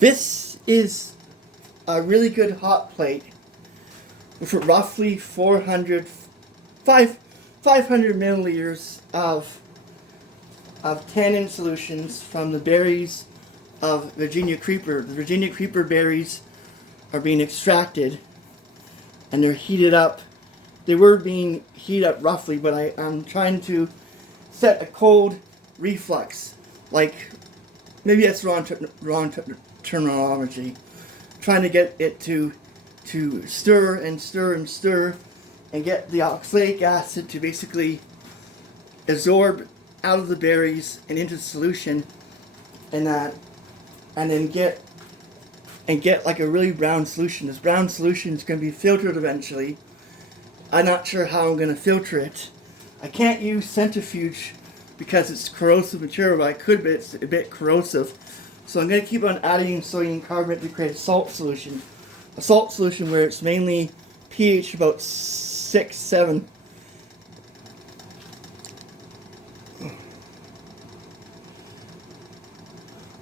This is a really good hot plate with roughly 500 milliliters of tannin solutions from the berries of Virginia creeper. The Virginia creeper berries are being extracted and they're heated up. They were being heated up roughly, but I'm trying to set a cold reflux. Like, maybe that's wrong terminology. Trying to get it to stir and stir and stir and get the oxalic acid to basically absorb out of the berries and into the solution, and then get like a really brown solution. This brown solution is going to be filtered eventually. I'm not sure how I'm going to filter it. I can't use centrifuge because it's corrosive material, but I could, but it's a bit corrosive. So I'm going to keep on adding sodium carbonate to create a salt solution. A salt solution where it's mainly pH about 6, 7.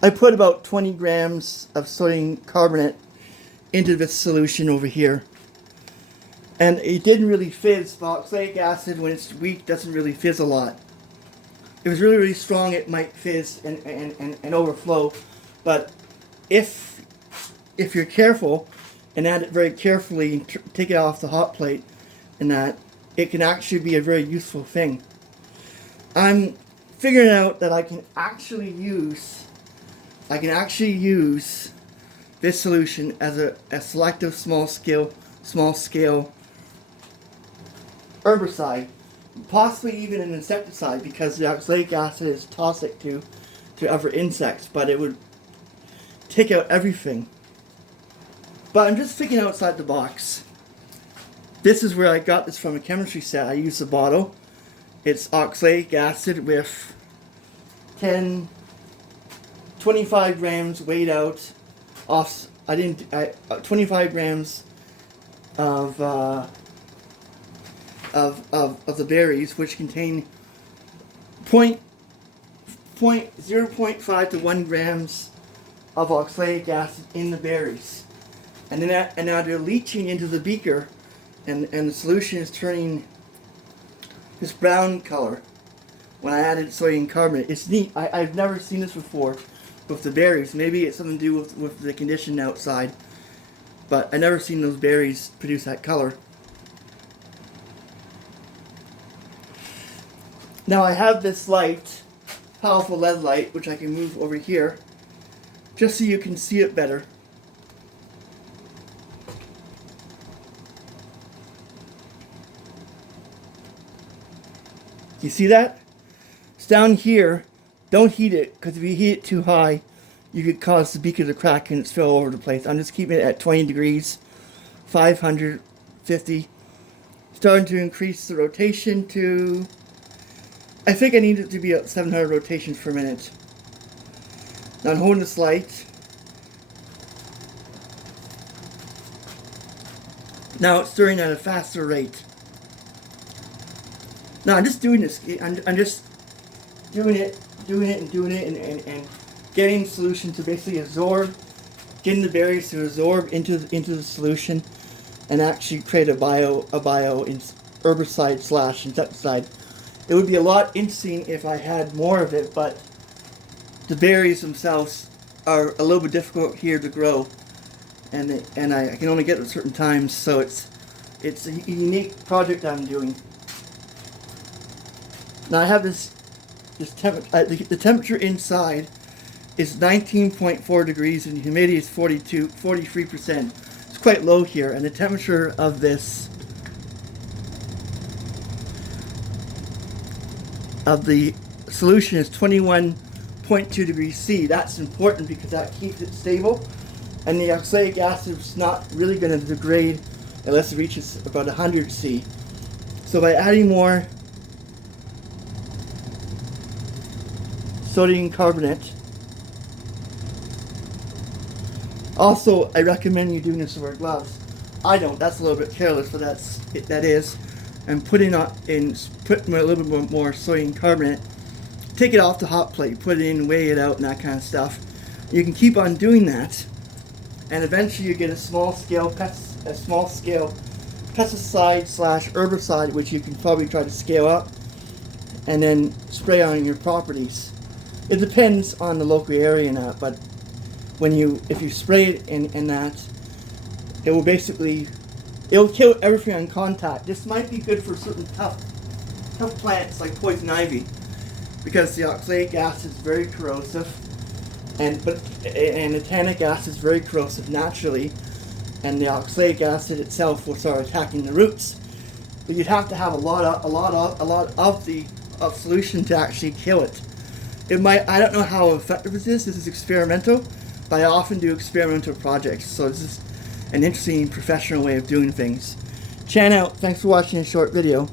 I put about 20 grams of sodium carbonate into this solution over here. And it didn't really fizz. The oxalic acid, when it's weak, doesn't really fizz a lot. If it was really, really strong, it might fizz and overflow. But if you're careful and add it very carefully and take it off the hot plate, and that, it can actually be a very useful thing. I'm figuring out that I can actually use this solution as a selective small scale herbicide, possibly even an insecticide, because the oxalic acid is toxic to other insects, but it would take out everything. But I'm just thinking outside the box. This is where I got this from a chemistry set. I used the bottle. It's oxalic acid with 25 grams weighed out off. 25 grams of the berries, which contain 0.5 to 1 grams of oxalic acid in the berries, and now they're leaching into the beaker, and the solution is turning this brown color. When I added sodium carbonate, it's neat. I've never seen this before with the berries. Maybe it's something to do with the condition outside, but I never seen those berries produce that color. Now I have this light, powerful LED light, which I can move over here, just so you can see it better. You see that? It's down here. Don't heat it, because if you heat it too high, you could cause the beaker to crack and spill all over the place. I'm just keeping it at 20 degrees, 550. Starting to increase the rotation to, I think I need it to be at 700 rotations per minute. Now I'm holding this light. Now it's stirring at a faster rate. Now I'm just doing this. I'm just doing it and getting the solution to basically absorb, getting the berries to absorb into the solution, and actually create a bio herbicide / insecticide. It would be a lot interesting if I had more of it, but the berries themselves are a little bit difficult here to grow, and I can only get them at certain times, so it's a unique project I'm doing. Now I have the temperature inside is 19.4 degrees and the humidity is 43%. It's quite low here, and the temperature of this the solution is 21.2 degrees C. That's important because that keeps it stable, and the oxalic acid is not really going to degrade unless it reaches about 100 C. So by adding more sodium carbonate, also I recommend you doing this to wear gloves. I don't. That's a little bit careless, but that is. And putting a little bit more sodium carbonate. Take it off the hot plate, put it in, weigh it out, and that kind of stuff. You can keep on doing that, and eventually you get a small scale pesticide slash herbicide, which you can probably try to scale up and then spray on your properties. It depends on the local area now, but if you spray it in that, it will it'll kill everything on contact. This might be good for certain tough plants like poison ivy, because the oxalic acid is very corrosive, and the tannic acid is very corrosive naturally, and the oxalic acid itself will start attacking the roots. But you'd have to have a lot of the solution to actually kill it. I don't know how effective this is. This is experimental, but I often do experimental projects, so this is an interesting professional way of doing things. Chan out. Thanks for watching a short video.